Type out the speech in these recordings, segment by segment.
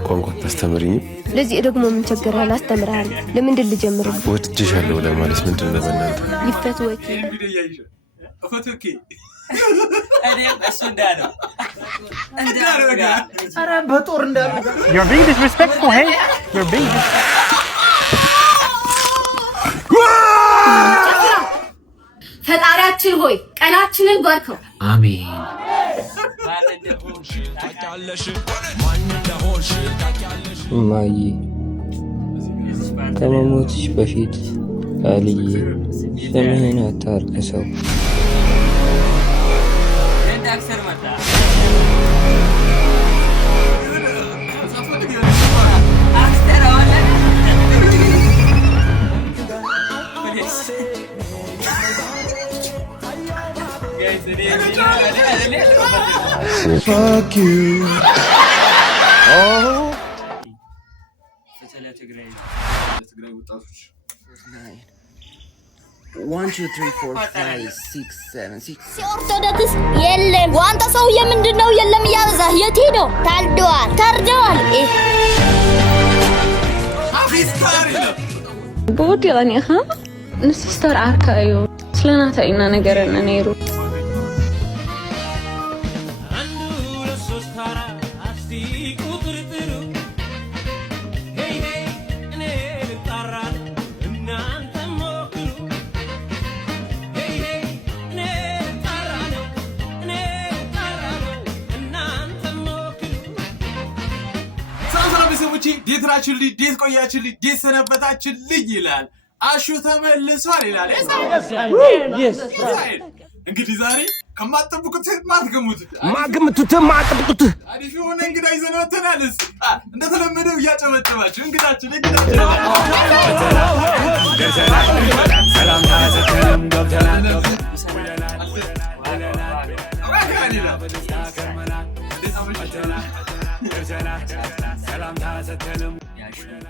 ቋንቋ ታስተምሪኝ? ለዚህ ደግሞ ምን ቸገራል? አስተምራለሁ። ለምንድን ልጀምር? ወድጄሻለሁ ለማለት ምንድን ነው በእናንተ? ይፈት ወኪ You're being disrespectful, hey? You're being ፈጣሪያችን ሆይ ቀናችንን ባርከው። አሜን። እማዬ ከመሞትሽ በፊት ቃልዬ ስምህን አታርክሰው። Fuck you. Oh. 1 2 3 4 5 6 7 6 ኦርቶዶክስ የለም። ዋንታ ሰው የምንድነው? የለም ያበዛ የት ሄደው? ታርደዋል። بود يعني ها نستر عركايو سلنا تاينا نغرن نيرو ዴት ናችሁልኝ፣ ዴት ቆያችሁልኝ፣ ዴት ሰነበታችሁልኝ ይላል። አሹ ተመልሷል ይላል። እንግዲህ ዛሬ ከማትጠብቁት ማትገምቱት አሪፍ የሆነ እንግዳ ይዘን መጥተናል። እንደተለመደው እያጨበጨባችሁ እንግዳችን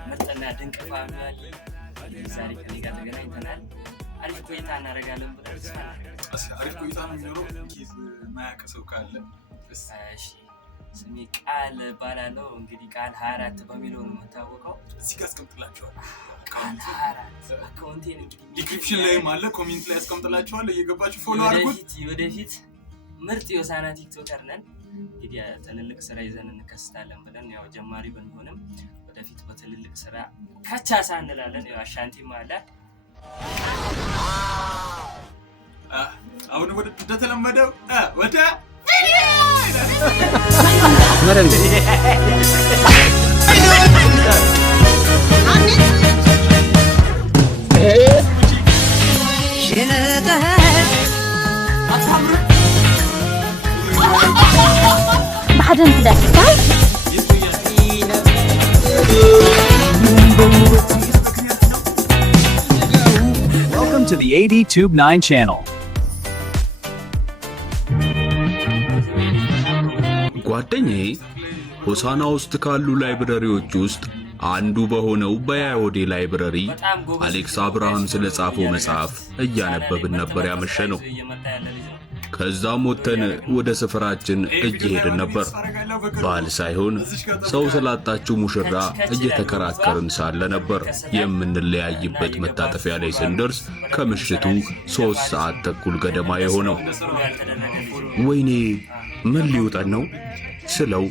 ምርጥና ድንቅ ፋሚሊ ዛሬ ከኔ ጋር ተገናኝተናል። አሪፍ ቆይታ እናደርጋለን ብለን አሪፍ ቆይታ ነው የሚኖረው። ኪዝ ማያውቅ ሰው ካለ እሺ፣ ስሜ ቃል እባላለሁ። እንግዲህ ቃል 24 በሚለው ነው የምታወቀው። እዚህ ጋር አስቀምጥላችኋለሁ። ቃል 24 አካውንቴን እንግዲህ ዲስክሪፕሽን ላይም አለ፣ ኮሜንት ላይ አስቀምጥላችኋለሁ። እየገባችሁ ፎሎ አድርጉት። ወደፊት ምርጥ የሆሳና ቲክቶከር ነን። እንግዲህ ትልልቅ ስራ ይዘን እንከስታለን ብለን ያው ጀማሪ ብንሆንም ወደፊት በትልልቅ ስራ ከቻሳ እንላለን። ያው አሻንቲም አለ። አሁን ወደ እንደተለመደው ወደ بعدين تدخل Welcome to the ADTube9 channel. ጓደኛዬ ሆሳና ውስጥ ካሉ ላይብረሪዎች ውስጥ አንዱ በሆነው በያይሁዴ ላይብረሪ አሌክስ አብርሃም ስለጻፈው መጽሐፍ እያነበብን ነበር ያመሸነው። ከዛም ወጥተን ወደ ስፍራችን እየሄድን ነበር። ባል ሳይሆን ሰው ስላጣችው ሙሽራ እየተከራከርን ሳለ ነበር የምንለያይበት መታጠፊያ ላይ ስንደርስ ከምሽቱ 3 ሰዓት ተኩል ገደማ የሆነው። ወይኔ ምን ሊውጠን ነው ስለው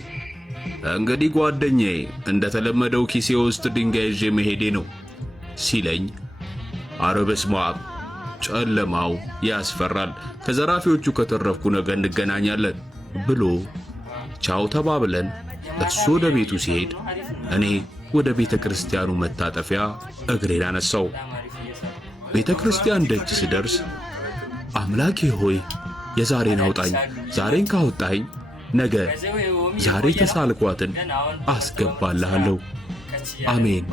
እንግዲህ ጓደኛዬ እንደተለመደው ኪሴ ውስጥ ድንጋይ ይዤ መሄዴ ነው ሲለኝ ኧረ በስመ አብ ጨለማው ያስፈራል፣ ከዘራፊዎቹ ከተረፍኩ ነገ እንገናኛለን ብሎ ቻው ተባብለን እሱ ወደ ቤቱ ሲሄድ እኔ ወደ ቤተ ክርስቲያኑ መታጠፊያ እግሬን አነሳው። ቤተ ክርስቲያን ደጅ ስደርስ አምላኬ ሆይ የዛሬን አውጣኝ፣ ዛሬን ካወጣኝ ነገ ዛሬ ተሳልኳትን አስገባልሃለሁ፣ አሜን።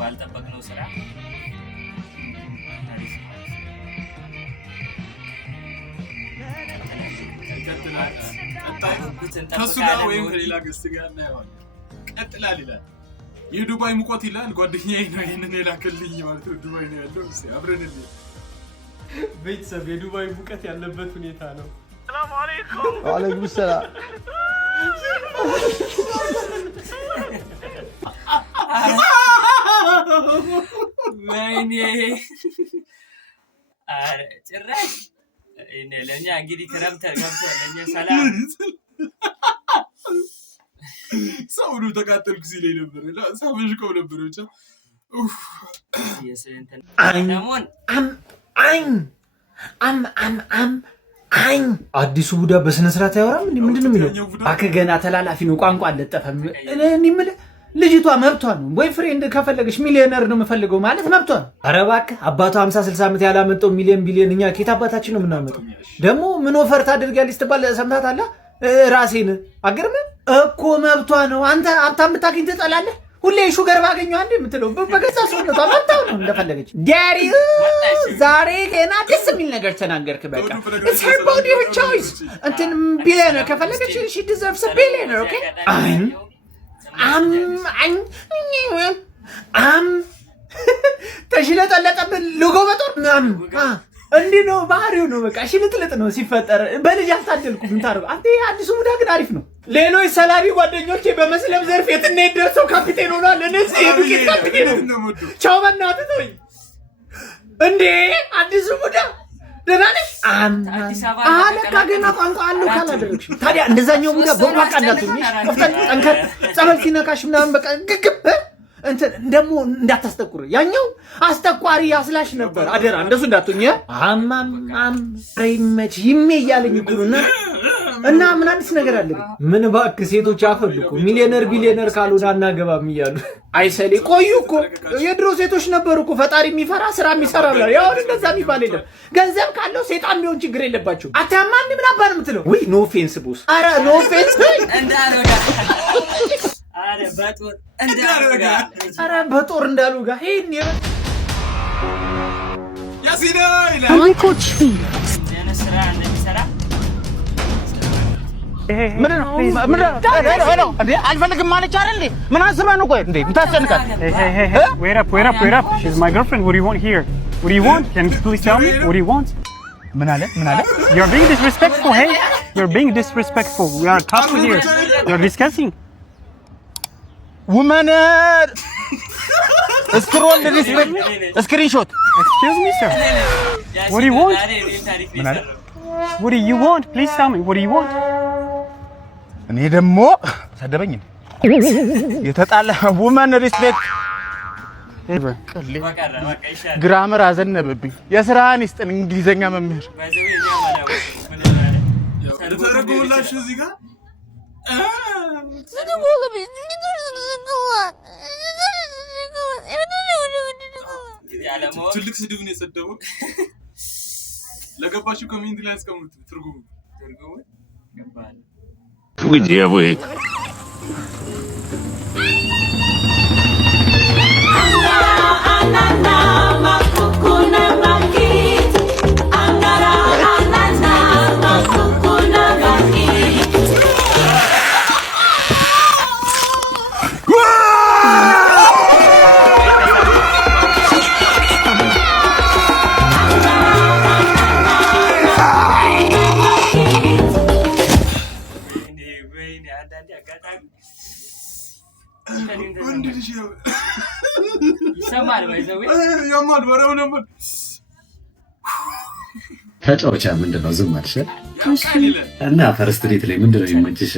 ከሱ ጋር ወይም ከሌላ ገስት ጋር እናየዋለን። ቀጥላል ይላል። የዱባይ ሙቀት ይላል። ጓደኛዬ ነው ይሄንን የላከልኝ ማለት ነው። ዱባይ ነው ያለው። አብረን እንዴ ቤተሰብ የዱባይ ሙቀት ያለበት ሁኔታ ነው። ሰላም አለይኩም። ወአለይኩም ሰላም። ወይኔ አረ ጭራሽ እኔ ለኛ እንግዲህ ክረምት ገብቷል ለኛ ሰላም ሰውኑ ተቃጠልኩ ሲለኝ ነበር እና ሳበሽከው ነበር ብቻ የሰንተን አም አዲሱ ቡዳ በስነ ስርዓት ያወራም እንዴ ምንድነው የሚለው አከገና ተላላፊ ነው ቋንቋ አለጠፈም እኔ ምን ልጅቷ መብቷ ነው ወይ ፍሬንድ ከፈለገሽ ሚሊዮነር ነው የምፈልገው ማለት መብቷ ነው ኧረ እባክህ አባቷ 50 60 ዓመት ያላመጣው ሚሊዮን ቢሊዮን እኛ ከየት አባታችን ነው የምናመጣው ደግሞ ምን ኦፈር ታደርጋለች ተባለ ሰምታታላ ራሴን አገርም እኮ መብቷ ነው አንተ አታም ብታገኝ ትጠላለህ ሁሌ ሹገር ባገኘው አንዴ የምትለው በገዛ ሰውነቷ መብቷ ነው እንደፈለገች ዳሪ ዛሬ ገና ደስ የሚል ነገር ተናገርክ በቃ it's her body her choice እንትን ቢሊዮነር ከፈለገች she deserves a billionaire okay ተሽለጠለጠብን ሎጎ በጦር እንዴ ነው ባህሪው ነው በቃ ሽልጥልጥ ነው ሲፈጠር በልጅ አልታደልኩም ታረጋ አንተ አዲሱ ሙዳ ግን አሪፍ ነው ሌሎች ሰላቢ ጓደኞቼ በመስለም ዘርፍ የትኔ ደርሰው ካፒቴን ሆኗል እነዚህ የዱቄት ካፒቴን ነው ቻው በእናትህ ተወኝ እንዴ አዲሱ ሙዳ ደህና ነሽ አለካ ገና ቋንቋ አለው ካላደረግሽ ታዲያ እንደዛኛው ሙዳ በቋንቋ እንዳትሆኚ ጠንከር ጸበል ሲነካሽ ምናምን በቃ ግግብ እንት ደሞ እንዳታስተቁር ያኛው አስተቋሪ ያስላሽ ነበር አደራ እንደሱ እንዳትሆኚ አይመች ይሜ ያለኝ ጉሩና እና ምን አዲስ ነገር አለ ምን ባክ ሴቶች አፈልኩ ሚሊዮነር ቢሊዮነር ካሉና እናገባም ይያሉ አይሰሌ ቆዩ እኮ የድሮ ሴቶች ነበርኩ ፈጣሪ የሚፈራ ስራ የሚሰራ ነው ያው እንደዛ የሚባል የለም ገንዘብ ካለው ሴጣን ቢሆን ችግር የለባቸው አታማን ምን አባን የምትለው ወይ ኖ ፌንስ ቦስ አረ ኖ ፌንስ እንዳሮጋ አረ በጦር እንዳሮጋ አረ በጦር እንዳሉጋ ሄን ያሲና ኢላ ማይ ኮች የነስራ እንደሚሰራ ምንድነው አልፈልግም ማለች አይደል ምን አስበህ ነው ቆይ እንዴ ምታስጨንቃት wait up she's my girlfriend what do you want here what do you want can you please tell me what do you want ምን አለ you're being disrespectful hey you're being disrespectful we are couple here you're discussing woman scroll the respect screenshot excuse me sir what do you want ምን አለ what do you want please tell me what do you want እኔ ደሞ ሰደበኝ የተጣላ woman respect ግራመር አዘነበብኝ የስራን ይስጥን እንግሊዘኛ መምህር ተረጎላሽ እዚህ ጋር ትልቅ ስድብ ነው የሰደበው ለገባችሁ ኮሜንት ላይ አስቀምጡ ትርጉሙ ገባል где вы ይሰማል ባይዘው ያማል ወራው ነበር ተጫውቻ ምንድነው ዝም አልሽ እና ፈርስት ዴት ላይ ምንድነው የሚመችሽ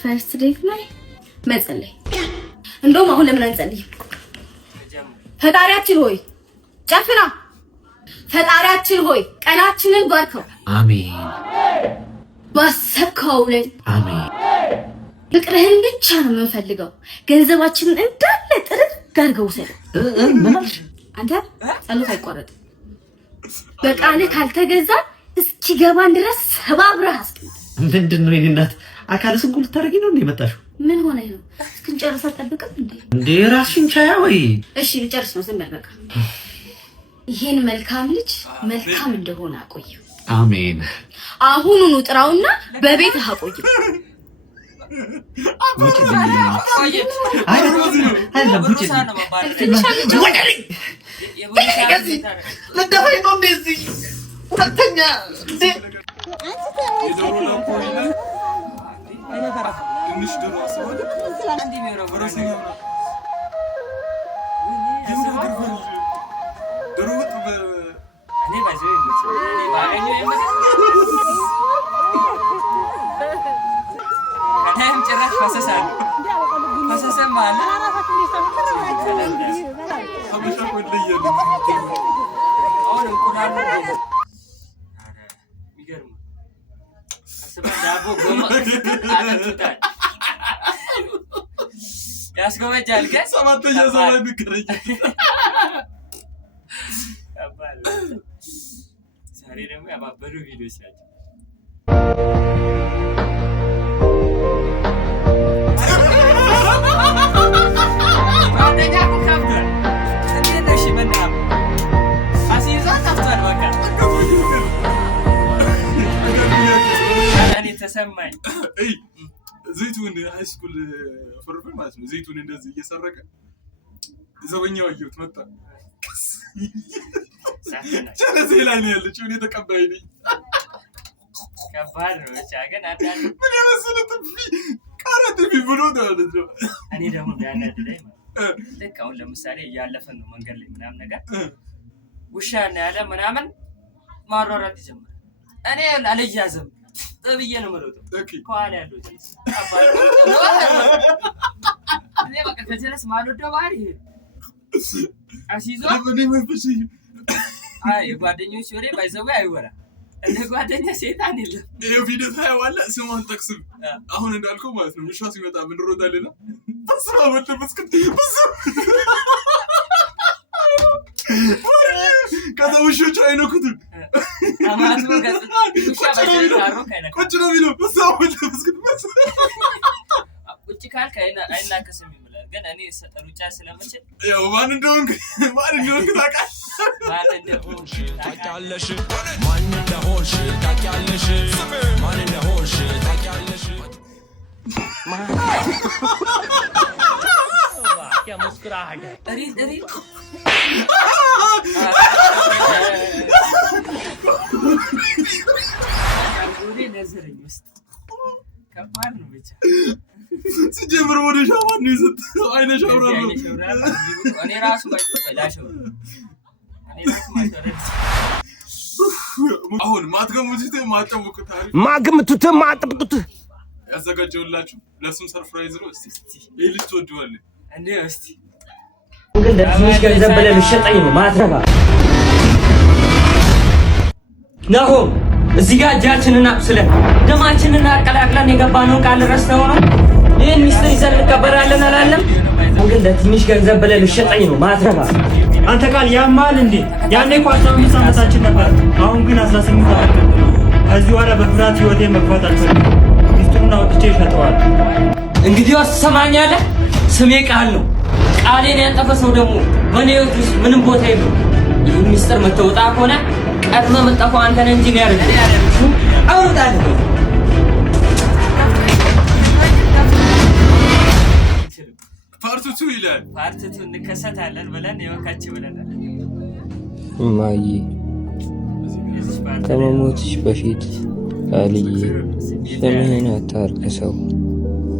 ፈርስት ዴት ላይ መጸለይ እንደውም አሁን ለምን አንጸልይ ፈጣሪያችን ሆይ ጨፍና ፈጣሪያችን ሆይ ቀናችንን ባርከው አሜን ባሰብከው ላይ አሜን ፍቅርህን ብቻ ነው የምንፈልገው ገንዘባችንን እንዳለ ጥርግ አድርገው ሰለ ምን አልሽ አንተ ጸሎት አይቋረጥ በቃልህ ካልተገዛ እስኪገባን ድረስ ሰባብረህ አስቀምጥ ምንድነው የኔ እናት አካል ስንኩል ታረጊ ነው እንዴ መጣሽው ምን ሆነ ነው እስክንጨርስ አትጠብቅም እንዴ ራስሽን ቻያ ወይ እሺ ልጨርስ ነው ዝም በል በቃ ይሄን መልካም ልጅ መልካም እንደሆነ አቆየው አሜን አሁኑኑ ጥራውና በቤትህ አቆየው ወጭ አይደለም ወጭ ወደልኝ ለደፋይ ነው እንደዚህ ሁለተኛ እንዴ ትንሽ ደረሰ ወደ ይሰማል። ሀበሻ ወለየ አሁን እንቁላል የሚገርም አስበህ ዳቦ አጠጥታል ያስጎመጃል ግን ሰባተኛ ሰው ላይ የሚገረኝ ዛሬ ደግሞ ያባበሉ ቪዲዮ ሲያቸው ተሰማኝ ዘይቱን ሃይስኩል ፍርፍር ማለት ነው። ዘይቱን እንደዚህ እየሰረቀ ዘበኛው አየሁት መጣ። ቸለሴ ላይ ነው ያለችው። እኔ ተቀባይ ነኝ። ከባድ ነው ብቻ ግን አዳን ምን የመሰለ ጥፊ ቃረት ቢብሎ ነው። እኔ ደግሞ ያናድደኝ ልክ አሁን ለምሳሌ እያለፈን ነው መንገድ ላይ ምናምን ነገር ውሻ እና ያለ ምናምን ማሯራት ይጀምራል። እኔ አልያዘም ብዬ ነው የምሮጠው። ከኋላ ያለው ጀለስ እኔ በቃ ከጀለስ ማልወደው ባህሪ ይሄ አሲዞ የጓደኞች ወሬ ባይዘው አይወራ እንደ ጓደኛ ሴጣን የለም። ይሄ ቪዲዮ ታየዋለህ። ስሟን ጠቅስም አሁን እንዳልከው ማለት ነው። ውሻ ሲመጣ ምን እንሮጣለን። በስመ አብ ወልድ ወመንፈስ ቅዱስ ከዛ ውሾች አይነኩትም። አማት ነው ገጽታ ውሻ ባይዘው ቁጭ ነው የሚለው። በስመ አብ ወልድ ወመንፈስ ቅዱስ ቁጭ ካልክ አይላከስም ይላል። ግን እኔ ሩጫ ስለምችል ያው ማን እንደሆንክ ታውቃለህ። ማን እንደሆንሽ ታውቂያለሽ። क्या मुस्कुराहट है। अरे ከባድ ነው ብቻ ሲጀምር ወደ ሻማን ነው የሰጠው። አይነ ሻውራ ነው። እኔ ራሱ ባይላሽው አሁን ማትገምቱት ማጠብቁት ታሪክ ማግምቱት ማጠብቁት ያዘጋጀውላችሁ ለሱም ሰርፕራይዝ ነው። እስቲ ይሄ ልጅ ትወደዋለህ እንዴ? እስቲ ግን ለትንሽ ገንዘብ ብለህ ልትሸጠኝ ነው ማትረባ ናሆም። እዚህ ጋር እጃችንን አቁስለን ደማችንን አቀላቅለን የገባነውን ቃል ረስተው ነው ይህን ሚስጥር ይዘን እንቀበራለን አላለም? ግን ለትንሽ ገንዘብ ብለህ ልትሸጠኝ ነው ማትረባ። አንተ ቃል ያማል እንዴ? ያኔ እኮ 15 ዓመታችን ነበር። አሁን ግን 18 ዓመት ነው። ከዚህ በኋላ በፍርሃት ህይወቴ መግፋት አልፈልግም። ሚስጥሩን አውጥቼ እሸጠዋለሁ። እንግዲህ ትሰማኛለህ? ስሜ ቃል ነው። ቃሌን ያጠፈ ሰው ደግሞ በእኔ ህይወት ውስጥ ምንም ቦታ የለው። ይህ ሚስጥር መተውጣ ከሆነ ቀድመህ መጣፈው አንተ ነህ እንጂ ነው ያደረግሽው። አውጣልኝ። ፓርት 2 ይላል። ፓርት 2 እንከሰታለን ብለን የወካች ብለናል። እማዬ ከመሞትሽ በፊት ቃልዬ ስምህን አታርክሰው፣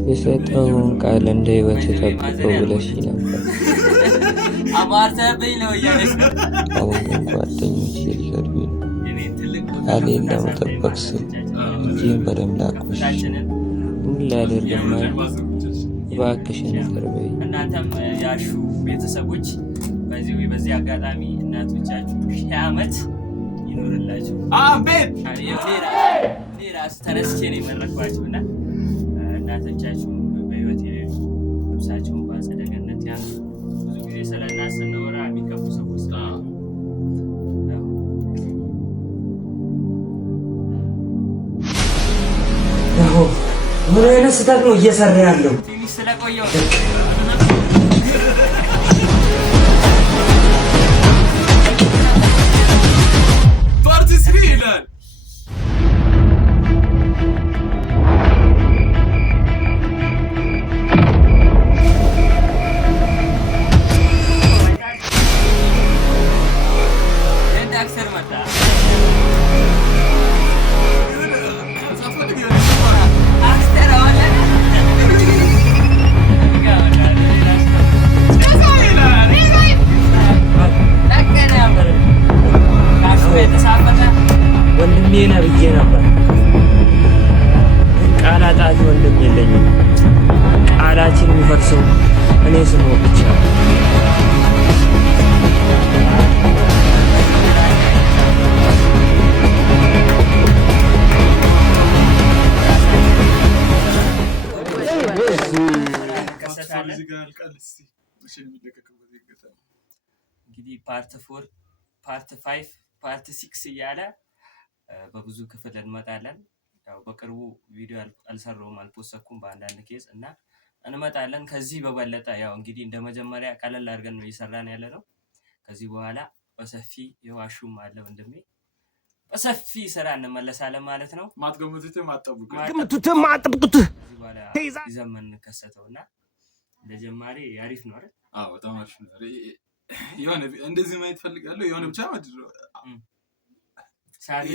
የሰጠውን ቃል እንደ ህይወት ጠብቀው ብለሽ ነበር። አማርተብኝ ነው እያለች ነው። አሁን ግን ጓደኞች ሊገድሉኝ ነው። ቃሌን ለመጠበቅ ስል እጄን በደንብ ላቆሽ ምን ላደርግ እማዬ? እባክሽን ይቅር በይኝ። እናንተም ያሹ ቤተሰቦች በዚህ አጋጣሚ እናቶቻችሁ 1000 ዓመት ይኖርላችሁ። አሜን። እኔ ራሱ ተነስቼ ነው የመረቅኳችሁና እናቶቻችሁ በህይወት የሌሉ ልብሳቸውን በአጸደ ገነት ያሉ ብዙ ጊዜ ስለእናት ስናወራ የሚከፉ ሰዎች ምን አይነት ስህተት ነው እየሰራ ያለው? ትንሽ ስለቆየው ፓርት 3 ይላል። ዳክተር መጣ። ወንድሜ ነህ ብዬ ነበር። ቃል አጣቢ ወንድም የለኝም። ቃላችን የሚፈርሰው እኔ ስሞት ብቻ እንግዲህ ፓርት 4 ፓርት 5 ፓርት 6 እያለ በብዙ ክፍል እንመጣለን። ያው በቅርቡ ቪዲዮ አልሰራውም አልፖስተኩም በአንዳንድ ኬዝ እና እንመጣለን። ከዚህ በበለጠ ያው እንግዲህ እንደመጀመሪያ ቀለል አድርገን ነው እየሰራን ያለ ነው። ከዚህ በኋላ በሰፊ የዋሹም አለ ወንድሜ በሰፊ ስራ እንመለሳለን ማለት ነው። ማትገምቱት ማጥብቁት ይዘመን ከሰተውና ለጀማሪ አሪፍ ነው አይደል? አዎ በጣም አሪፍ ነው። የሆነ እንደዚህ ማየት ፈልጋለሁ። የሆነ ብቻ ማለት ነው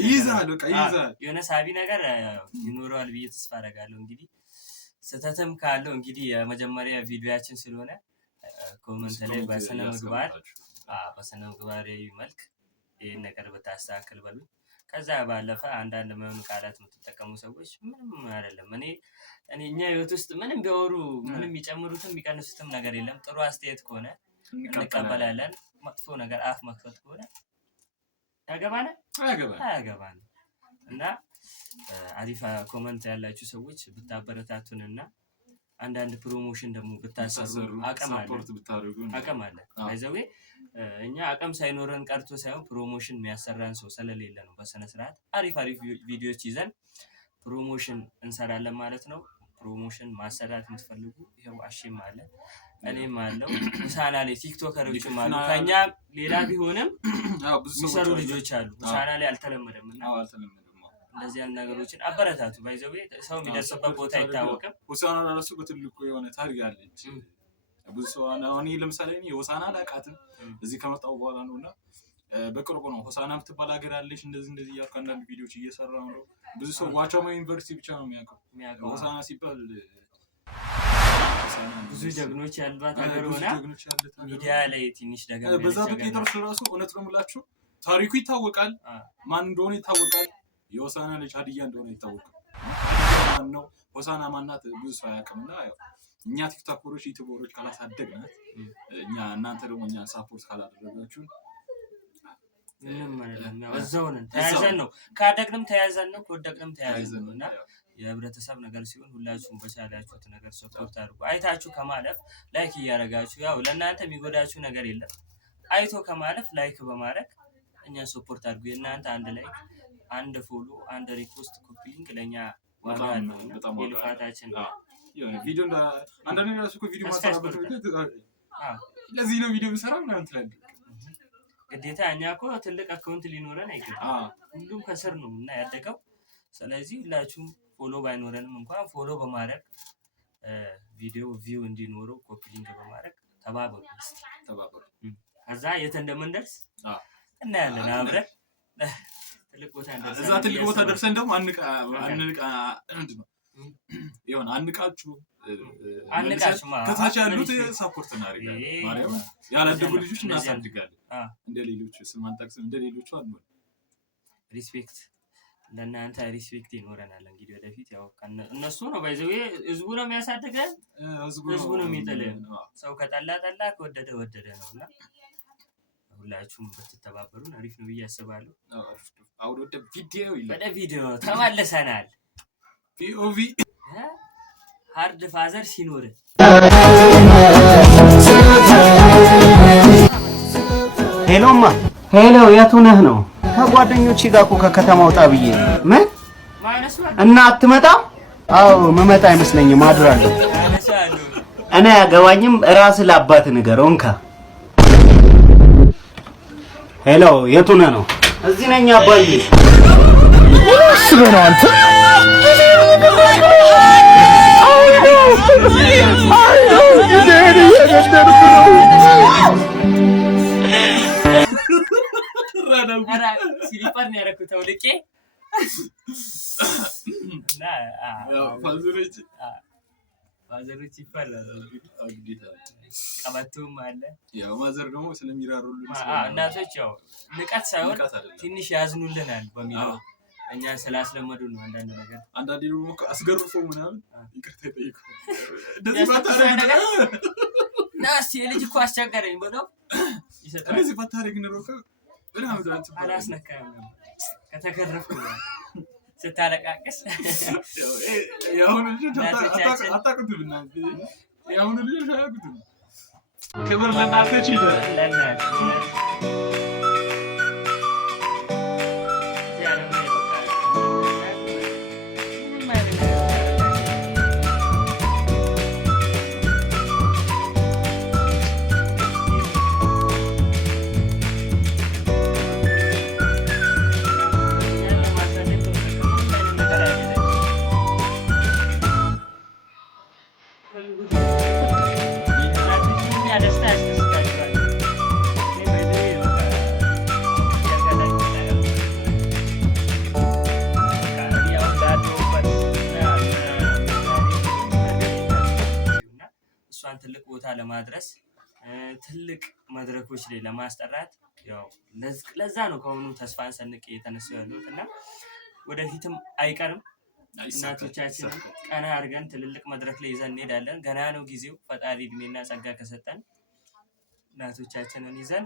ይዛል በቃ ይዛል የሆነ ሳቢ ነገር ይኖረዋል ብዬ ተስፋ አደርጋለሁ። እንግዲህ ስተተም ካለው እንግዲህ የመጀመሪያ ቪዲዮያችን ስለሆነ ኮሜንት ላይ በስነ ምግባር መልክ ይሄን ነገር በታስተካክል በሉ። ከዛ ባለፈ አንዳንድ የማይሆኑ ቃላት የምትጠቀሙ ሰዎች ምንም አይደለም። እኛ ህይወት ውስጥ ምንም ቢያወሩ ምንም የሚጨምሩትም የሚቀንሱትም ነገር የለም። ጥሩ አስተያየት ከሆነ እንቀበላለን። መጥፎ ነገር አፍ መክፈት ከሆነ ያገባናል እና አሪፍ ኮሜንት ያላችሁ ሰዎች ብታበረታቱንና አንዳንድ ፕሮሞሽን ደግሞ ብታሰሩ አቅም አለ ባይዘዌ እኛ አቅም ሳይኖረን ቀርቶ ሳይሆን ፕሮሞሽን የሚያሰራን ሰው ስለሌለ ነው። በስነ ስርዓት አሪፍ ቪዲዮዎች ይዘን ፕሮሞሽን እንሰራለን ማለት ነው። ፕሮሞሽን ማሰራት የምትፈልጉ ይሄው አሽም አለ እኔም አለው ሳና ላይ ቲክቶከሮችም አሉ። ከኛ ሌላ ቢሆንም የሚሰሩ ልጆች አሉ። ሳና ላይ አልተለመደምና እንደዚህ አይነት ነገሮችን አበረታቱ። ባይዘው ሰው የሚደርስበት ቦታ አይታወቅም። ሆሳና ራሱ በትልቁ የሆነ ታሪክ አለች። ብዙ ሰው አሁን ለምሳሌ እኔ ሆሳና አላውቃትም እዚህ ከመጣሁ በኋላ ነውና በቅርቡ ነው ሆሳና የምትባል ሀገር አለች። እንደዚህ እያልኩ አንዳንድ ቪዲዮዎች እየሰራሁ ነው። ብዙ ሰው ዋቻሞ ዩኒቨርሲቲ ብቻ ነው የሚያውቀው። ሆሳና ሲባል ብዙ ጀግኖች ያሉባት ሀገር ሆና ሚዲያ ላይ ትንሽ ነገር በዛ በቄጠሮች ራሱ እውነት ነው የምላችሁ ታሪኩ ይታወቃል። ማን እንደሆነ ይታወቃል። የሆሳና ልጅ ሀዲያ እንደሆነ ይታወቃል። ማን ነው ሆሳና ማናት ብዙ ሰው አያውቅምና ያው እኛ ቲክቶከሮች ዩቲዩበሮች ካላሳደግናት እናንተ ደግሞ እኛን ሳፖርት ካላደረጋችሁ ምንም አይደለም። ያው እዛው ነን ተያይዘን ነው ካደግንም ተያይዘን ነው ከወደቅንም ተያይዘን ነውና የህብረተሰብ ነገር ሲሆን ሁላችሁም በቻላችሁት ነገር ሰፖርት አድርጉ። አይታችሁ ከማለፍ ላይክ እያደረጋችሁ ያው ለእናንተ የሚጎዳችሁ ነገር የለም። አይቶ ከማለፍ ላይክ በማድረግ እኛን ሰፖርት አድርጉ። የእናንተ አንድ ላይክ አንድ ፎሎ አንድ ሪፖስት ኮፒ ሊንክ ለኛ ዋጋ አለው እና የልፋታችን ቪዲዮ አንዳንድ ራሱ ቪዲዮ ማሰራበት ለዚህ ነው ቪዲዮ ሰራ ምናምን ትላለህ። ግዴታ እኛ እኮ ትልቅ አካውንት ሊኖረን አይገባም። ሁሉም ከስር ነው እና ያደገው። ስለዚህ ሁላችሁም ፎሎ ባይኖረንም እንኳን ፎሎ በማድረግ ቪዲዮ ቪው እንዲኖረው ኮፒ ሊንክ በማድረግ ተባበሩ። ከዛ የት እንደምንደርስ እናያለን አብረን ትልቅ ቦታ ደርሰን ደግሞ አንቃ ምንድነው ይሁን አንቃችሁ ከታች ያሉት ሰፖርት እናደርጋለን። ማርያም ያላደጉ ልጆች እናሳድጋለን። እንደሌሎቹ ስማንታክስም እንደሌሎቹ አንሆን። ሪስፔክት ለእናንተ ሪስፔክት ይኖረናል። እንግዲህ ወደፊት ያው እነሱ ነው ባይዘው ህዝቡ ነው የሚያሳድገን፣ ህዝቡ ነው የሚጥለን። ሰው ከጠላ ከወደደ ነውና ሁላችሁም ብትተባበሩን አሪፍ ነው ብዬ አስባለሁ። አሁን ወደ ቪዲዮ ተመልሰናል። ፒኦቪ ሃርድ ፋዘር ሲኖር ሄሎማ ሄሎ፣ የት ሆነህ ነው? ከጓደኞቼ ጋር እኮ ከከተማ ወጣ ብዬ ነው። ምን እና አትመጣም? አዎ መመጣ አይመስለኝም። አድራለሁ። እኔ አያገባኝም። ራስህ ለአባትህ ንገረው። እንካ። ሄሎ፣ የት ሆነህ ነው? እዚህ ነኝ አባዬ። እሺ በለው አንተ። ሲሊፐር ነው ያደረኩት አውልቄ እና ፋዘሮች ይፈራሉ። ቀበቶም አለ ያው ማዘር ደግሞ ስለሚራሩልን እናቶች ያው ንቀት ሳይሆን ትንሽ ያዝኑልናል በሚለው እኛ ስላስለመዱ ነው። አንዳንድ ደግሞ አስገርፎ ምናምን ይቅርታ ይጠይቁ እንደዚህ ባታረግ ናስቲ ልጅ እኮ አስቸገረኝ ብሎ ይሰጣል እዚህ ፈታሪክ ነው በጣም ዛት አላስነካም ከተገረፍኩ ስታለቃቀስ ያው ልጅ አታቁትብና ያው ልጅ አያቁትም ክብር ለእናትህ ይላል ትልቅ ቦታ ለማድረስ ትልቅ መድረኮች ላይ ለማስጠራት ያው ለዛ ነው ከሆኑ ተስፋን ሰንቄ የተነሳው ያሉትና ወደፊትም አይቀርም እናቶቻችን ቀና አርገን ትልልቅ መድረክ ላይ ይዘን እንሄዳለን ገና ነው ጊዜው ፈጣሪ እድሜና ጸጋ ከሰጠን እናቶቻችንን ይዘን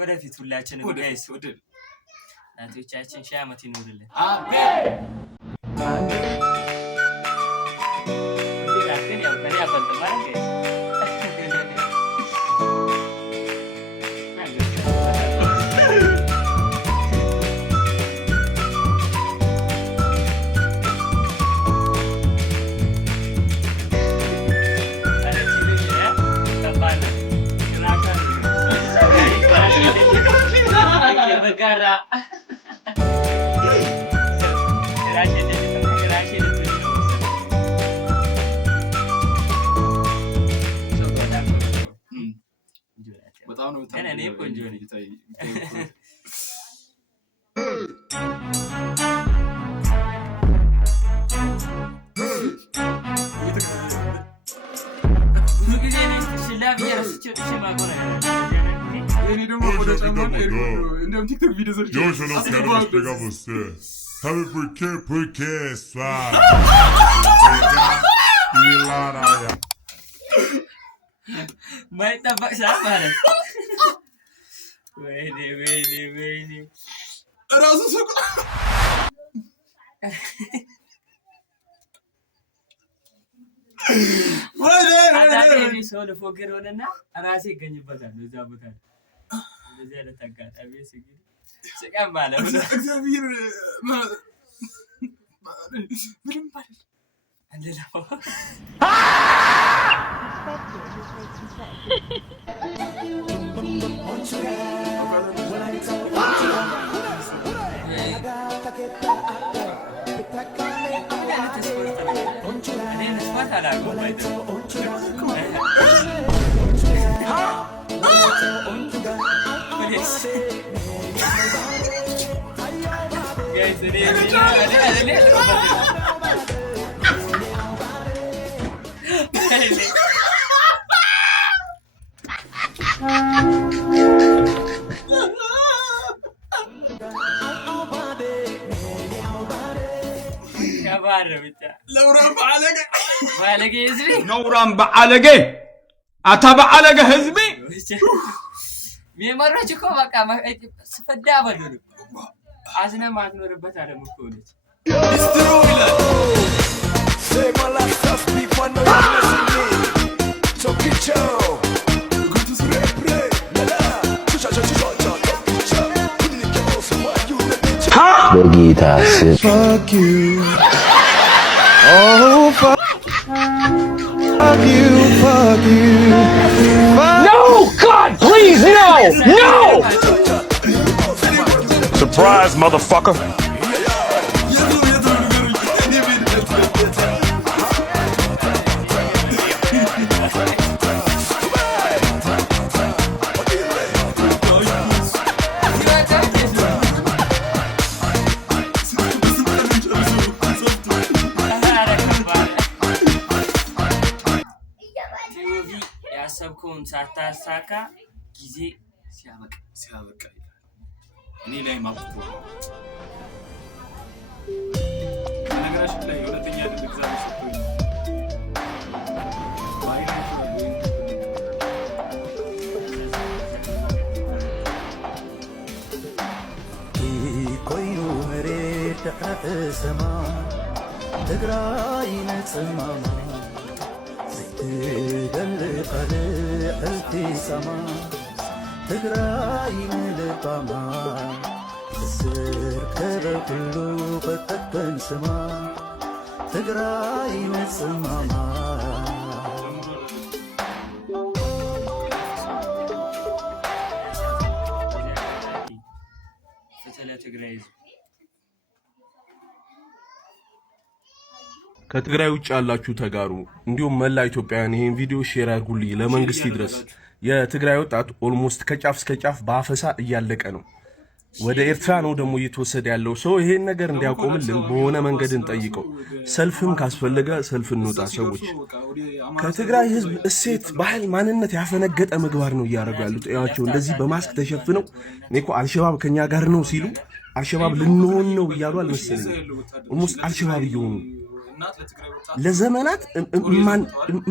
ወደፊት ሁላችንም ጋይስ እናቶቻችን ሺህ ዓመት ይኖርልን አሜን Gara. በጣም ነው እኔ ቆንጆ ነኝ Eu já não quero mais pegar você. Sabe por quê? Porque é suave. Pegar e laraia. Mas tá baixando, Vem. Raso suco. Vai. Só do fogueiro na rasi ganhibatan እዛ ቦታ እንደዚህ አይነት አጋጣሚ ሲገኝ ስቃም ማለት ነው እግዚአብሔር ምንም ባል እንደለው نوران بعلقه أتبعلقه هزبي ميمرج كو بقى سفدا بدل عزنا ما تنوربت على مكونت Say my last stuff people know you listen me So get yo Go to spray Fuck you Oh fuck you No God please no Surprise motherfucker ያሰብከውን ሳታሳካ ጊዜ ሲያበቃ እኔ ላይ ማጥቶ ነገራችን ላይ ሁለተኛ ድል እግዚአብሔር ሰጥቶኝ ባይናችሁ እሰማ ትግራይ ነጽማማ ዘይትደልቃል ዕልቲ ሰማ ትግራይ ንልባማ እስር ከበል ኩሉ በጠበን ስማ ትግራይ ነጽማማ ከትግራይ ውጭ ያላችሁ ተጋሩ እንዲሁም መላ ኢትዮጵያውያን ይሄን ቪዲዮ ሼር አድርጉልኝ ለመንግስት ይድረስ። የትግራይ ወጣት ኦልሞስት ከጫፍ እስከ ጫፍ በአፈሳ እያለቀ ነው። ወደ ኤርትራ ነው ደግሞ እየተወሰደ ያለው ሰው ይሄን ነገር እንዲያቆምልን በሆነ መንገድ እንጠይቀው። ሰልፍም ካስፈለገ ሰልፍ እንውጣ። ሰዎች ከትግራይ ህዝብ እሴት፣ ባህል፣ ማንነት ያፈነገጠ ምግባር ነው እያደረጉ ያሉት። ያቸው እንደዚህ በማስክ ተሸፍነው እኔኮ አልሸባብ ከኛ ጋር ነው ሲሉ አልሸባብ ልንሆን ነው እያሉ አልመሰለኝ። ኦልሞስት አልሸባብ እየሆኑ ለዘመናት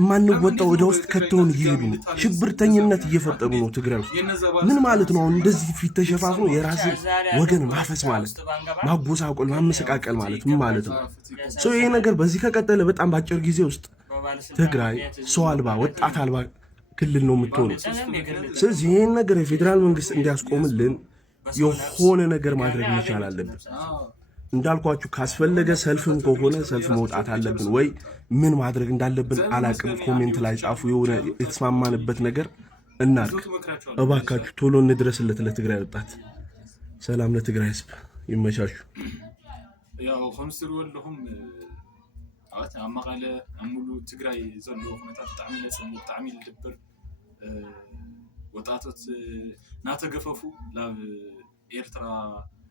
ማንወጣው ወደ ውስጥ ከተውን ይሄዱ ሽብርተኝነት እየፈጠሩ ነው ትግራይ ውስጥ። ምን ማለት ነው? እንደዚህ ፊት ተሸፋፍኖ የራስ ወገን ማፈስ ማለት ማጎሳቆል፣ ማመሰቃቀል ማለት ምን ማለት ነው? ይሄ ነገር በዚህ ከቀጠለ በጣም ባጭር ጊዜ ውስጥ ትግራይ ሰው አልባ ወጣት አልባ ክልል ነው የምትሆነው። ስለዚህ ይሄን ነገር የፌዴራል መንግስት እንዲያስቆምልን የሆነ ነገር ማድረግ መቻል አለብን። እንዳልኳችሁ ካስፈለገ ሰልፍም ከሆነ ሰልፍ መውጣት አለብን ወይ ምን ማድረግ እንዳለብን አላቅም። ኮሜንት ላይ ጻፉ። የሆነ የተስማማንበት ነገር እናርግ እባካችሁ። ቶሎ እንድረስለት ለትግራይ ወጣት። ሰላም ለትግራይ ህዝብ። ይመቻቹ። ያው ከምስሩ ወለሁም አማቃለ አሙሉ ትግራይ ዘሎ ሁኔታት ብጣዕሚ ለጽም ብጣዕሚ ልድብር ወጣቶት ናተገፈፉ ላብ ኤርትራ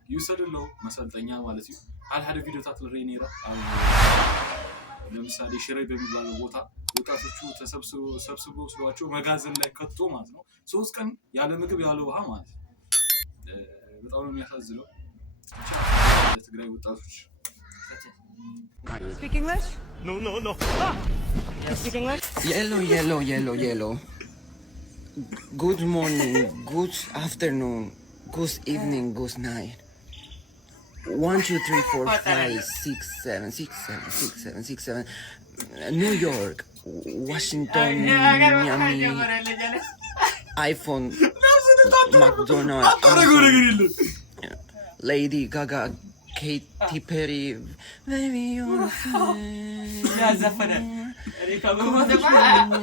ይውሰድለው መሰልጠኛ ማለት ነው። አልሐደ ቪዲዮታት ለሬ ነራ ለምሳሌ ሽሬ በሚባለው ቦታ ወጣቶቹ ተሰብስበው ስለዋቸው መጋዘን ላይ ከቶ ማለት ነው 3 ቀን ያለ ምግብ ያለ ውሃ ማለት ነው። በጣም ነው የሚያሳዝነው። ለትግራይ ወጣቶች Speak English? No. You speak English? Yellow. Good morning, good afternoon, good evening, good night. 1, 2, 3, 4, 5, 6, 7, 6, 7. New York, Washington, Miami, iPhone, McDonald's, Lady Gaga, Katy Perry, baby you're fine.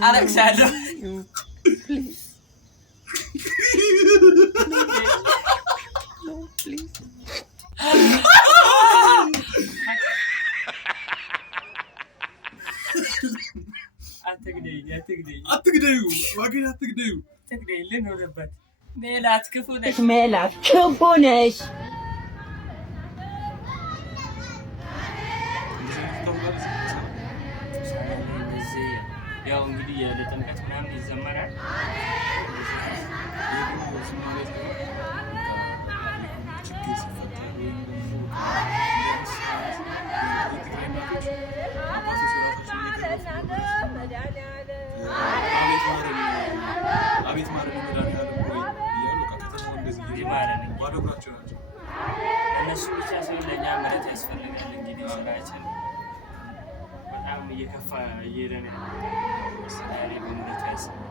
Alexander, please. No, please. አትግደዩ ዋግን አትግደዩ። ትግደይልን ወረበት ሜላት ክፉ ነሽ። ሜላት ክፉ ነሽ። ያው እንግዲህ ለጥምቀት ምናምን ይዘመራል። አቤት ማረን መድኃኒዓለም ወይ እያሉ ከተማው እንደዚህ ይማረን ባዶ እግራቸው ናቸው። እነሱ ብቻ ሳይሆን ለእኛ ምሕረት ያስፈልጋል። እንግዲህ ስራችን በጣም እየከፋ እየሄደ ነው። ዛሬ በምሕረት ያስፈልጋል።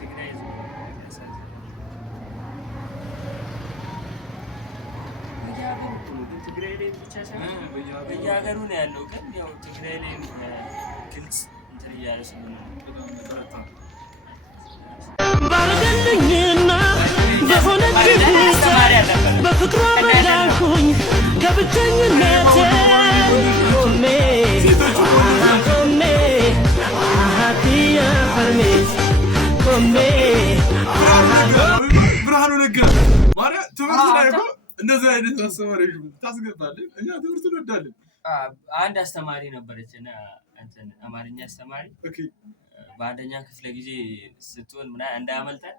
ትግራይ ትግራይ ላይ ብቻ ሳይሆን በየሀገሩ ነው ያለው። ግን ያው ትግራይ ላይ ግልጽ እንትን እያለ ስለሆነ ባረገልኝና በሆነች ብቻ በፍቅሯ በዳንኩኝ ከብቸኝነቴ ቆሜ አሃትያ ፈርሜስ ቆሜ ብርሃኑ ነጋ ማርያ ትምህርት ላይ እኮ እንደዚህ አይነት አስተማሪዎች ታስገባለህ። እኛ ትምህርት እንወዳለን። አንድ አስተማሪ ነበረች እና እንትን አማርኛ አስተማሪ በአንደኛ ክፍለ ጊዜ ስትሆን ምናምን እንዳያመልጠን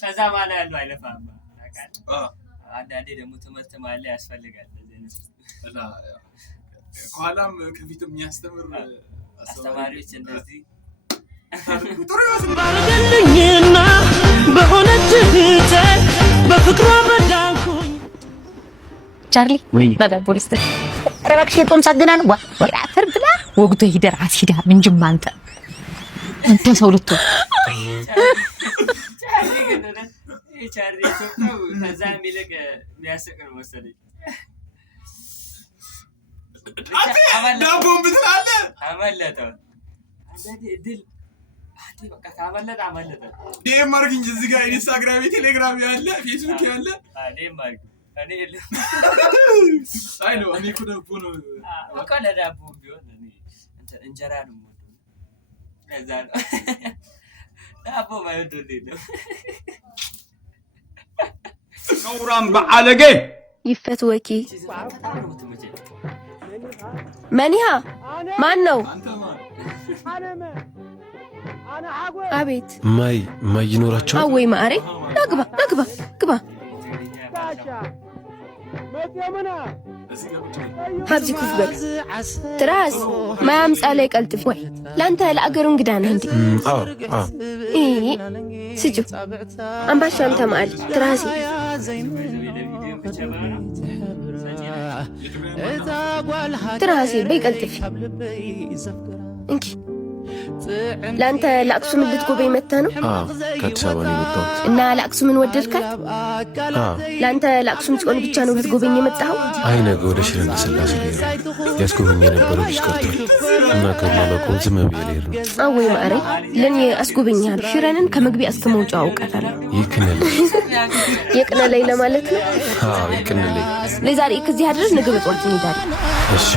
ከዛ ማለ ያለው አይለፋም። አንዳንዴ ደግሞ ትምህርት ማለ ያስፈልጋል። ከኋላም ከፊትም የሚያስተምር አስተማሪዎች እንደዚህ ባረገልኝና በሆነች ብቻ በፍቅሯ ቻርሊ በዳቦ ልስጥ ረባክሽ የጦም ሳገናን ወራ አፈር ብላ ወግቶ ሂደር አሲዳ ምን ጅማ አንተ ሰው ልቶ ቻርሊ ተቆው ከዛ ሚለቅ የሚያስቅ ነው መሰለኝ ዳቦን ብትላለ አመለጠው አንዴ ድል አቲ በቃ ካመለጠ አመለጠ ዲኤም ማርክ እንጂ እዚህ ጋር ኢንስታግራም ቴሌግራም ያለ ፌስቡክ ያለ ዲኤም ማርክ እኔ የለም አይ ነው እኔ ኩደ ቦኖ በቃ ለዳቦ ቢሆን እኔ እንጀራ ነው የምወደው ከዛ ነው ዳቦ ማለት ነው ኖራም በአለጌ ይፈት ወኪ መንያ ማን ነው? አቤት ማይ ይኖራቸው አወይ ማሬ ግባ ሀብዚ ኩፍበል ትራስ ማያም ጻላይ ቀልጥፍ ወይ ላንተ ለአገሩ እንግዳ ነህ እንዴ? ስጁ አምባሻም ተማል ትራሲ ትራሲ በይቀልጥፍ እንኪ ላንተ ለአክሱም ልትጎበኝ መጣ ነው? ከአዲስ አበባ ነው የመጣሁት። እና ለአክሱምን ወደድካት? ላንተ ለአክሱም ጽዮን ብቻ ነው ልትጎበኝ የመጣኸው? አይ ነገ ወደ ሽረ እንዳስላሴ ያስጎበኝ የነበረው ልጅ ቀርቷል እና ከማለቆም ዝም ብዬ ልሄድ ነው። አወይ ማሬ ለኔ አስጎበኛለሁ። ሽረንን ከመግቢያ እስከ መውጫ አውቃታለሁ። ይቅነለይ ለማለት ነው? ይቅነለይ ለዛሬ ከዚህ አድረስ ነገ በጧት እንሄዳለን። እሺ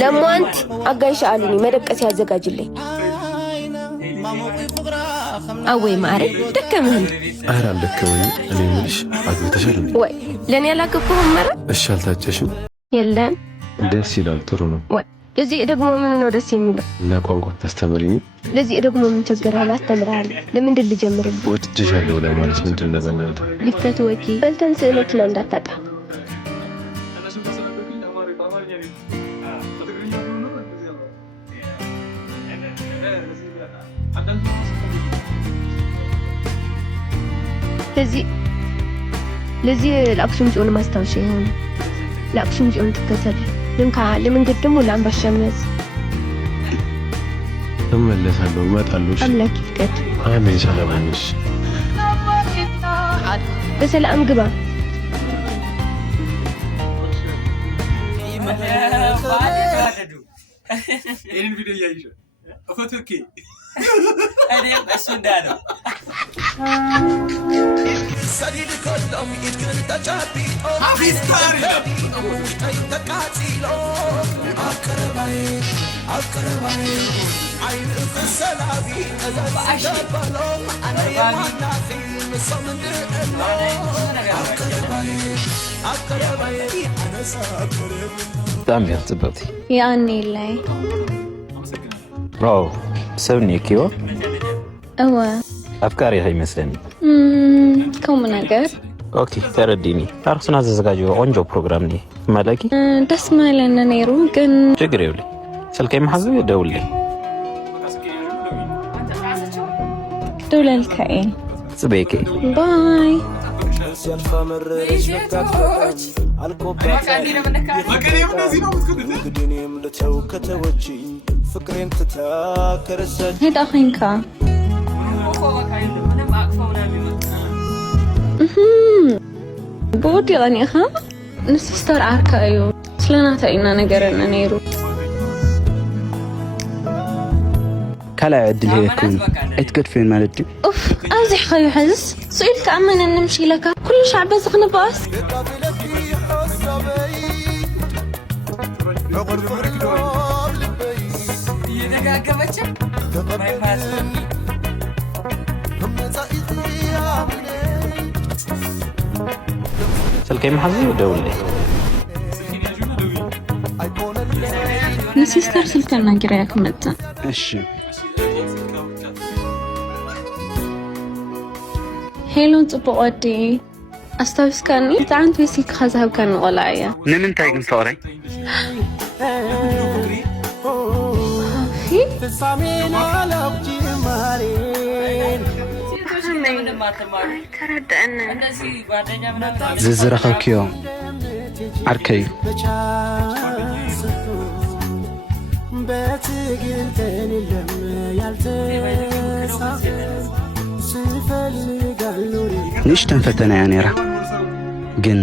ለሟንት አጋይሻ አሉኝ መደቀስ ያዘጋጅልኝ። አወይ ማሬ ደከመህ? ኧረ አልደከመኝም። እኔ የምልሽ አግብተሻል እንዴ? ወይ ለኔ ያላገባሁም መረ እሺ አልታጨሽም? የለም። ደስ ይላል። ጥሩ ነው። ወይ ለዚህ ደግሞ ምን ነው ደስ የሚለው? እና ቋንቋ ታስተምሪኝ? ለዚህ ደግሞ ምን ቸገራል? አስተምራለሁ። ለምንድን ልጀምር? ወድጄሻለሁ ለማለት ምንድን ነው በእናትህ? ሊፈት ወኪ በልተን ስዕሎችን እንዳታጣ። ለዚህ ለአክሱም ጽዮን ማስታወሻ ይሆን ለአክሱም ጽዮን ትከተል ልንካ ለመንገድ ደግሞ ለአምባሻ የሚያዝ እመለሳለሁ እመጣለሁ። አምላክ ይፍቀድ። አሜን። ሰላም ነሽ? በሰላም ግባ። ይሄን ቪዲዮ ያይሽ አፈተከ እኔ እሱ እንዳለው ሰዲድ ኮሎም ኢድክን ተጫቢ አፊስታሪ ተቃጢሎ አቀረባይ አይን ሰላቢ ተዘባሎም አነ የማናፊ ሰምንድ አቀረባይ አነሳ በጣም ያስጥበት ያኔ ላይ ብራው ሰብኒ ኪዮ እወ አፍቃሪ አይመስለኝ ከም ነገር ኦኬ ተረዲኒ አርሱና ዘዘጋጀው ቆንጆ ፕሮግራም ነው ማለቂ ደስ ማለና ነይሩ ግን ችግር ይውል ስልከይ ማሐዙ ደውልልኝ ደውልልከኝ ጽቤኬ ባይ ሲያልፋ መረረች መጋፈጥ እንግዲህም ልተው ከተወች ፍቅሬን ትታ ከረሳች ሄዳ ኸንካ بودي غنيها نستر عركايو سلنا تاينا نجرنا نيرو كلا عدل هيك اتكد فين مالتي اوف ازح خيو حزس سئلك امن ان نمشي لك كل شعب زغن باس سلكي محظي ودولي نسيستر سلكنا نجريك متى እሺ هيلون تبقودي استوسكني تعال تسيك خذهب كان غلايا ንምንታይ ግን ፍቅረይ في ፍጻሜና ለጅማሬን ተረዳእና ዝዝረኸብክዮ አርከዩ በትግል ቀን የለም ያልተጻፈ ስፈልግ አልኖር ንእሽተን ፈተና እያ ነይራ ግን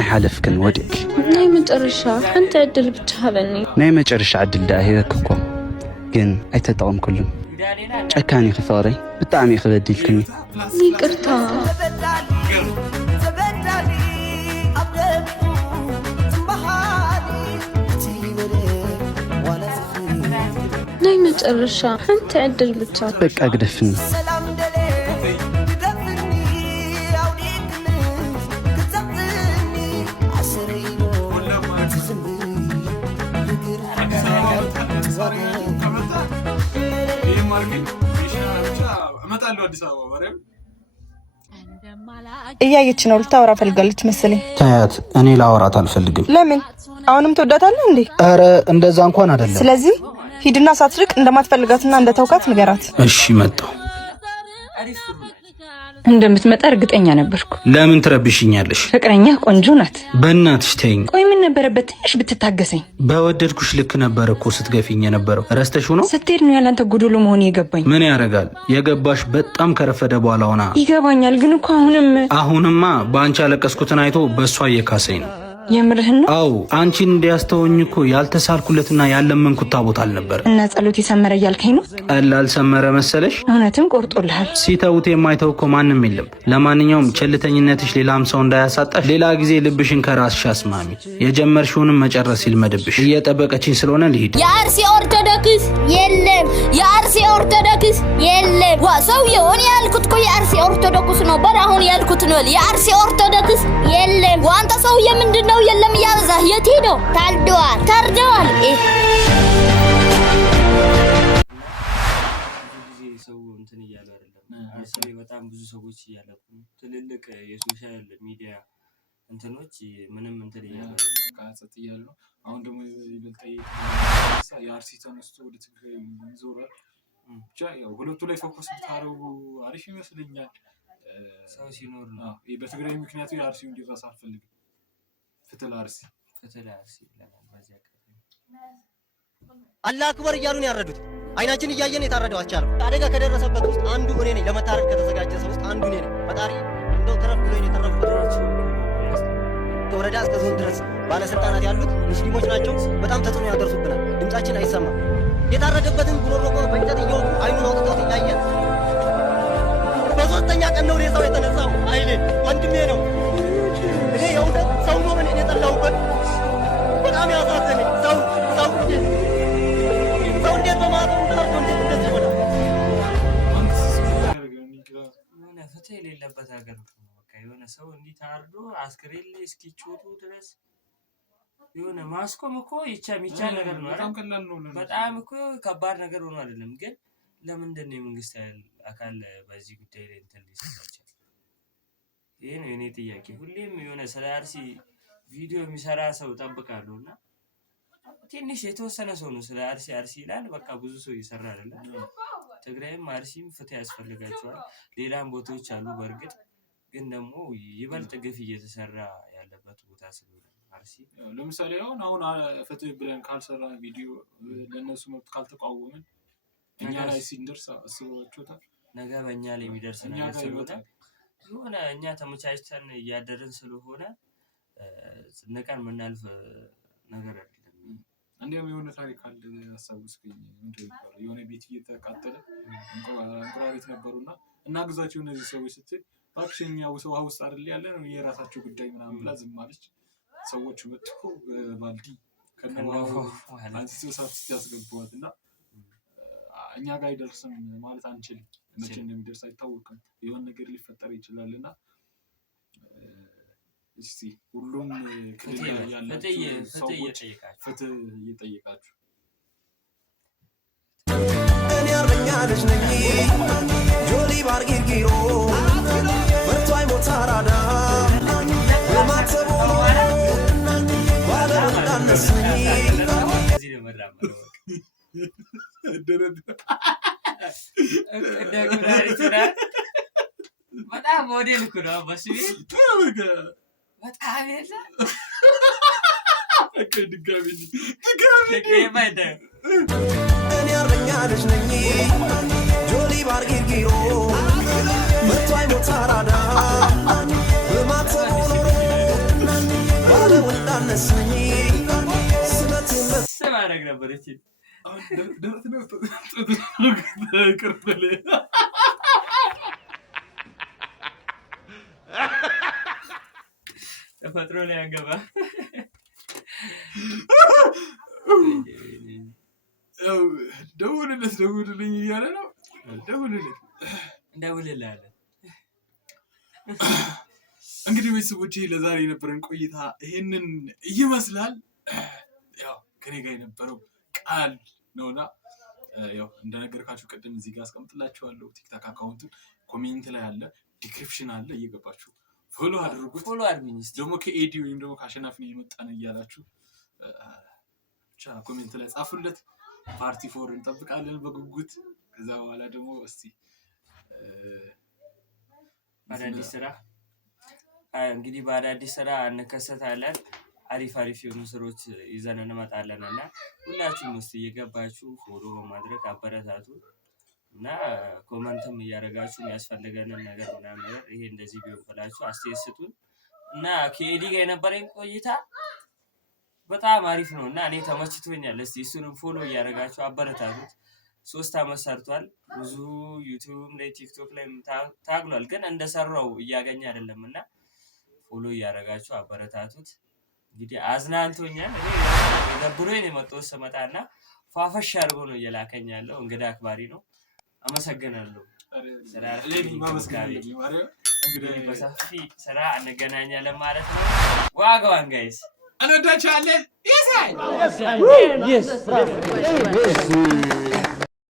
ኣይሓለፍክን ወዲቕኪ ናይ መጨረሻ ሓንቲ ዕድል ብቻ ሃበኒ ናይ መጨረሻ ዕድል ዳ ሂበክኮ ግን ኣይተጠቐምኩሉን ጨካኒ ክፍቕረይ ብጣዕሚ ክበዲልክኒ ይቅርታ ናይ መጨረሻ ሓንቲ ዕድል ብቻ በቃ ግደፍኒ እያየች ነው ልታወራ ፈልጋለች መሰለኝ ታያት እኔ ላወራት አልፈልግም ለምን አሁንም ትወዳታለህ እንዴ ኧረ እንደዛ እንኳን አይደለም ስለዚህ ሂድና ሳትርቅ እንደማትፈልጋትና እንደተውካት ንገራት እሺ መጣሁ እንደምትመጣ እርግጠኛ ነበርኩ ለምን ትረብሽኛለሽ ፍቅረኛ ቆንጆ ናት በእናትሽ ተይኝ ቆይ ምን ነበረበት ትንሽ ብትታገሰኝ በወደድኩሽ ልክ ነበር እኮ ስትገፊኝ የነበረው ረስተሽው ነው ስትሄድ ነው ያላንተ ጉዱሉ መሆን የገባኝ ምን ያረጋል የገባሽ በጣም ከረፈደ በኋላ ሆና ይገባኛል ግን እኮ አሁንማ በአንቺ ያለቀስኩትን አይቶ በእሷ እየካሰኝ ነው የምርህን ነው አው አንቺን እንዲያስተውኝ እኮ ያልተሳልኩለትና ያለመንኩት ታቦት አልነበር እና ጸሎት የሰመረ እያልከኝ ነው ቀላል ሰመረ መሰለሽ እውነትም ቆርጦልሃል ሲተውት የማይተው እኮ ማንም የለም ለማንኛውም ቸልተኝነትሽ ሌላም ሰው እንዳያሳጣሽ ሌላ ጊዜ ልብሽን ከራስሽ አስማሚ የጀመርሽውንም መጨረስ ይልመድብሽ እየጠበቀችኝ ስለሆነ ልሂድ የአርሲ ኦርቶዶክስ የለም የአርሲ ኦርቶዶክስ የለም ሰውዬው እኔ ያልኩት እኮ የአርሲ ኦርቶዶክስ ነው አሁን ያልኩት ነው የአርሲ ኦርቶዶክስ የለም አንተ ሰውዬ ምንድነው የለም ያዛ የት ሄዶ ታርደዋል ሰው እንትን እያለ አይደለም አርሲ በጣም ብዙ ሰዎች እያለቁ ትልልቅ የሶሻል ሚዲያ እንትኖች ምንም እንትን እያለ ቃጸት እያለ ነው አሁን ደግሞ ይበልጣይ የአርሲ ተነስቶ ወደ ትግራይ ይዞራል ብቻ ያው ሁለቱ ላይ ፎከስ ብታረጉ አሪፍ ይመስለኛል ሰው ሲኖር ነው በትግራይ ምክንያቱ የአርሲ እንዲራስ አልፈልግም ፍትል አርሲ ለማባዚያ አላህ አክበር እያሉን ያረዱት አይናችን እያየን የታረደው አቻለም አደጋ ከደረሰበት ውስጥ አንዱ እኔ ነኝ ለመታረድ ከተዘጋጀ ሰው ውስጥ አንዱ እኔ ነኝ ፈጣሪ እንደው ተረፍ ብሎ የተረፉት ወረዳ እስከ ዞን ድረስ ባለስልጣናት ያሉት ሙስሊሞች ናቸው በጣም ተጽዕኖ ያደርሱብናል ድምጻችን አይሰማም የታረደበትን ጉሮሮ በእንጨት እየወጉ አይኑን አውጥተውት እያየን በሶስተኛ ቀን ነው ሬሳው የተነሳው አይኔ ወንድሜ ነው እኔ የእውነት ሰው ነው እኔ የጠላሁበት በጣም ያሳዘነኝ ሰው እንዴት በማለት ታርዶ እንዴት እንደዚህ ሆነ የሆነ ፍትህ የሌለበት ሀገር ነው በቃ የሆነ ሰው እንዲህ ታርዶ አስክሬን ላይ እስኪጮቱ ድረስ የሆነ ማስቆም እኮ የሚቻል ነገር ነው በጣም እኮ ከባድ ነገር ሆኖ አይደለም ግን ለምንድን ነው የመንግስት አካል በዚህ ጉዳይ ላይ እንትን ሊሰጣቸው ይሄ ነው የኔ ጥያቄ ሁሌም የሆነ ስለ አርሲ ቪዲዮ የሚሰራ ሰው ጠብቃለሁና ትንሽ የተወሰነ ሰው ነው ስለ አርሲ ይላል በቃ ብዙ ሰው እየሰራ አይደለም ትግራይም አርሲም ፍትህ ያስፈልጋቸዋል ሌላም ቦታዎች አሉ በርግጥ ግን ደግሞ ይበልጥ ግፍ እየተሰራ ያለበት ቦታ ስለሆነ አርሲ ለምሳሌ አሁን ፍትህ ብለን ካልሰራ ቪዲዮ ለነሱ መብት ካልተቃወመን እኛ ላይ ሲንደርስ አስበዋቸውታል ነገ በእኛ ላይ የሚደርስ ነገር ስለሆነ የሆነ እኛ ተመቻችተን እያደረን ስለሆነ ነቀን ምናልፍ ነገር አይደለም እንደውም የሆነ ታሪክ አለ አሳውስኝ እንደው የሆነ ቤት እየተቃጠለ እንቁራሪት ነበሩና እና ግዛቸው እነዚህ ሰዎች ስትል ባክሽኛው ሰው ውስጥ አይደል ያለ ነው የራሳቸው ጉዳይ ምናምን ብላ ዝም አለች ሰዎች መጥቶ ባልዲ ከነማው አንስቶ ሳት ያስገባዋልና እኛ ጋር ይደርስም ማለት አንችልም መቼ እንደሚደርስ አይታወቅም የሆነ ነገር ሊፈጠር ይችላልና እስቲ ሁሉም ክልል ያላችሁ ፍትህ እየጠየቃችሁ እኔ አርበኛ ልጅ ነኝ ጆሊ ባርጊጊሮ ወጥቷይ ሞታራዳ በማተቦ ባለወጣነስኝ እዚህ ነው መራመድ በጣም ሞዴል እኮ ነው በስሜ በጣም የለ እኔ አርበኛ ልጅ ነኝ ጆሊ ባርጊርጊሮ መቷይ ሞታራዳ በማተቡ ኖሮ ባለወልዳነስኝ ስማረግ ነበር እቺ ተፈጥሮ ላይ አንገባ ደውልልኝ እያለ ነው። ደውልልህ እንግዲህ ቤተሰቦቼ ለዛሬ የነበረን ቆይታ ይሄንን ይመስላል። ያው ከኔ ጋር የነበረው ቃል ነውና ያው እንደነገርካችሁ ቅድም እዚህ ጋር አስቀምጥላችኋለሁ ቲክታክ አካውንቱን ኮሜንት ላይ አለ፣ ዲስክሪፕሽን አለ፣ እየገባችሁ ፎሎ አድርጉት። ፎሎ አድርጉኝ። ደግሞ ከኤዲ ወይም ደግሞ ከአሸናፊ ነው የመጣን እያላችሁ ብቻ ኮሜንት ላይ ጻፉለት። ፓርቲ 4 እንጠብቃለን በጉጉት። ከዛ በኋላ ደግሞ እስቲ አዳዲስ ስራ እንግዲህ በአዳዲስ ስራ እንከሰታለን። አሪፍ የሆኑ ስራዎች ይዘን እንመጣለን እና ሁላችሁም እስቲ እየገባችሁ ፎሎ በማድረግ አበረታቱ እና ኮመንትም እያደረጋችሁ የሚያስፈልገንን ነገር ምናምን ነገር ይሄ እንደዚህ ቢሆን ብላችሁ አስተያየት ስጡን እና ከኤዲ ጋር የነበረኝ ቆይታ በጣም አሪፍ ነው እና እኔ ተመችቶኛል። እስቲ እሱንም ፎሎ እያደረጋችሁ አበረታቱት። 3 አመት ሰርቷል። ብዙ ዩቲዩብ ላይ ቲክቶክ ላይ ታግሏል፣ ግን እንደሰራው እያገኘ አይደለም እና ፎሎ እያደረጋችሁ አበረታቱት። እንግዲህ አዝናንቶኛል። እኔ ደብሮኝ ነው የመጣሁት ስመጣና ፋፈሽ አድርጎ ነው እየላከኝ ያለው። እንግዳ አክባሪ ነው። አመሰግናለሁ። እንግዲህ በሰፊ ስራ እንገናኛለን ማለት ነው። ዋጋዋን ጋይስ እንወዳችኋለን።